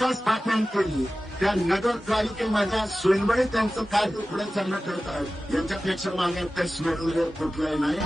नगरपालिका स्थापन केली, त्या नगरपालिकेमध्ये सोनबळे त्यांचं काय पुढे चालणं करत आहे यांच्यापेक्षा मागे काही स्मरण कुठलंही नाही.